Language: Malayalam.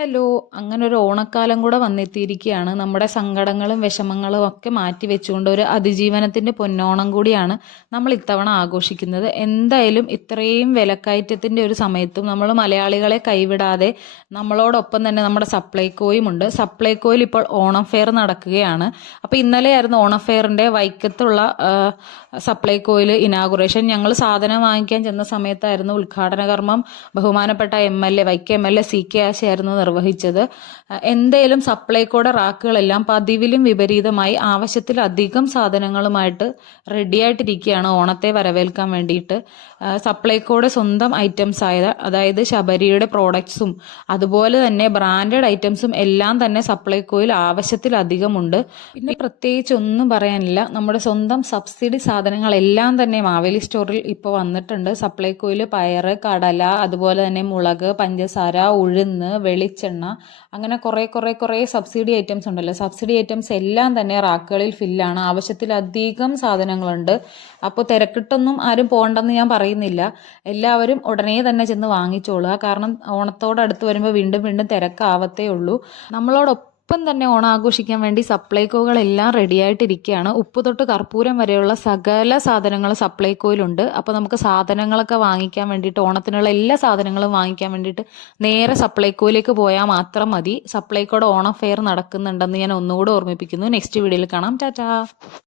ഹലോ അങ്ങനെ ഒരു ഓണക്കാലം കൂടെ വന്നെത്തിയിരിക്കുകയാണ്. നമ്മുടെ സങ്കടങ്ങളും വിഷമങ്ങളും ഒക്കെ മാറ്റി വെച്ചുകൊണ്ട് ഒരു അതിജീവനത്തിന്റെ പൊന്നോണം കൂടിയാണ് നമ്മൾ ഇത്തവണ ആഘോഷിക്കുന്നത്. എന്തായാലും ഇത്രയും വിലക്കയറ്റത്തിന്റെ ഒരു സമയത്തും നമ്മൾ മലയാളികളെ കൈവിടാതെ നമ്മളോടൊപ്പം തന്നെ നമ്മുടെ സപ്ലൈകോയും ഉണ്ട്. സപ്ലൈകോയിൽ ഇപ്പോൾ ഓണം ഫെയർ നടക്കുകയാണ്. അപ്പോൾ ഇന്നലെയായിരുന്നു ഓണം ഫെയറിന്റെ വൈക്കത്തുള്ള സപ്ലൈകോയിൽ ഇനാഗുറേഷൻ. ഞങ്ങൾ സാധനം വാങ്ങിക്കാൻ ചെന്ന സമയത്തായിരുന്നു ഉദ്ഘാടന കർമ്മം ബഹുമാനപ്പെട്ട M L A Vaikom M L A C K ആശയായിരുന്നു നിർവഹിച്ചത്. എന്തേലും സപ്ലൈകോയുടെ റാക്കുകളെല്ലാം പതിവിലും വിപരീതമായി ആവശ്യത്തിലധികം സാധനങ്ങളുമായിട്ട് റെഡിയായിട്ടിരിക്കുകയാണ് ഓണത്തെ വരവേൽക്കാൻ വേണ്ടിയിട്ട്. സപ്ലൈകോയുടെ സ്വന്തം ഐറ്റംസ് ആയ അതായത് ശബരിയുടെ പ്രോഡക്ട്സും അതുപോലെ തന്നെ ബ്രാൻഡഡ് ഐറ്റംസും എല്ലാം തന്നെ സപ്ലൈകോയിൽ ആവശ്യത്തിലധികമുണ്ട്. പിന്നെ പ്രത്യേകിച്ച് ഒന്നും പറയാനില്ല. നമ്മുടെ സ്വന്തം സബ്സിഡി സാധനങ്ങളെല്ലാം തന്നെ മാവേലി സ്റ്റോറിൽ ഇപ്പോൾ വന്നിട്ടുണ്ട്. സപ്ലൈകോയിൽ പയർ കടല അതുപോലെ തന്നെ മുളക് പഞ്ചസാര ഉഴുന്ന് വെളിച്ചെണ്ണ അങ്ങനെ കുറേ കുറേ കുറേ സബ്സിഡി ഐറ്റംസ് ഉണ്ടല്ലോ. സബ്സിഡി ഐറ്റംസ് എല്ലാം തന്നെ റാക്കുകളിൽ ഫില്ലാണ് ആവശ്യത്തിലധികം സാധനങ്ങളുണ്ട്. അപ്പോൾ തിരക്കിട്ടൊന്നും ആരും പോകണ്ടെന്ന് ഞാൻ പറയുന്നില്ല. എല്ലാവരും ഉടനെ തന്നെ ചെന്ന് വാങ്ങിച്ചോളുക. കാരണം ഓണത്തോടടുത്ത് വരുമ്പോൾ വീണ്ടും വീണ്ടും തിരക്കാവത്തേ ഉള്ളൂ. നമ്മളോടൊപ്പം ഒപ്പം തന്നെ ഓണം ആഘോഷിക്കാൻ വേണ്ടി സപ്ലൈകോകളെല്ലാം റെഡി ആയിട്ടിരിക്കുകയാണ് ഉപ്പ് തൊട്ട് കർപ്പൂരം വരെയുള്ള സകല സാധനങ്ങൾ സപ്ലൈകോയിലുണ്ട്. അപ്പോൾ നമുക്ക് സാധനങ്ങളൊക്കെ വാങ്ങിക്കാൻ വേണ്ടിയിട്ട് ഓണത്തിനുള്ള എല്ലാ സാധനങ്ങളും വാങ്ങിക്കാൻ വേണ്ടിയിട്ട് നേരെ സപ്ലൈകോയിലേക്ക് പോയാൽ മാത്രം മതി. സപ്ലൈകോയുടെ ഓണം ഫെയർ നടക്കുന്നുണ്ടെന്ന് ഞാൻ ഒന്നുകൂടെ ഓർമ്മിപ്പിക്കുന്നു. നെക്സ്റ്റ് വീഡിയോയിൽ കാണാം. ടാറ്റാ.